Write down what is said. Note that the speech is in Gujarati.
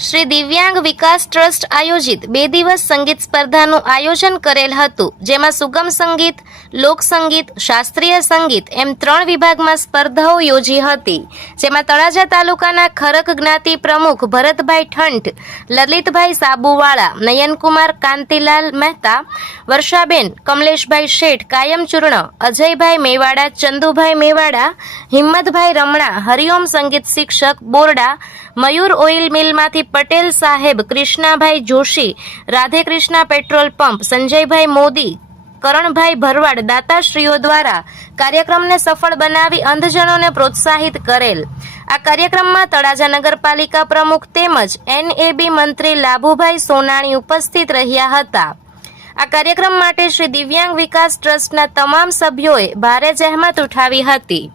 શ્રી દિવ્યાંગ વિકાસ ટ્રસ્ટ આયોજિત બે દિવસ સંગીત સ્પર્ધાનું આયોજન કરેલ હતું, જેમાં સુગમ સંગીત, લોક સંગીત, શાસ્ત્રીય સંગીત એમ ત્રણ વિભાગમાં સ્પર્ધાઓ યોજી હતી, જેમાં તળાજા તાલુકાના ખરક જ્ઞાતિ પ્રમુખ ભરતભાઈ ઠંઠ, લલિતભાઈ સાબુવાળા, નયનકુમાર કાંતિલાલ મહેતા, વર્ષાબેન, કમલેશભાઈ શેઠ કાયમચૂર્ણ અજયભાઈ મેવાડા, ચંદુભાઈ મેવાડા, હિંમતભાઈ રમણા, હરિઓમ સંગીત શિક્ષક બોરડા, મયુર ઓઇલ મિલમાંથી પટેલ સાહેબ, કૃષ્ણાભાઈ જોશી રાધે કૃષ્ણા પેટ્રોલ પંપ, સંજયભાઈ મોદી, કરણભાઈ ભરવાડ દાતાશ્રીઓ દ્વારા કાર્યક્રમને સફળ બનાવી અંધજનોને પ્રોત્સાહિત કરેલ. આ કાર્યક્રમમાં તળાજા નગરપાલિકા પ્રમુખ તેમજ એનએબી મંત્રી લાભુભાઈ સોનાણી ઉપસ્થિત રહ્યા હતા. આ કાર્યક્રમ માટે શ્રી દિવ્યાંગ વિકાસ ટ્રસ્ટના તમામ સભ્યોએ ભારે જહેમત ઉઠાવી હતી.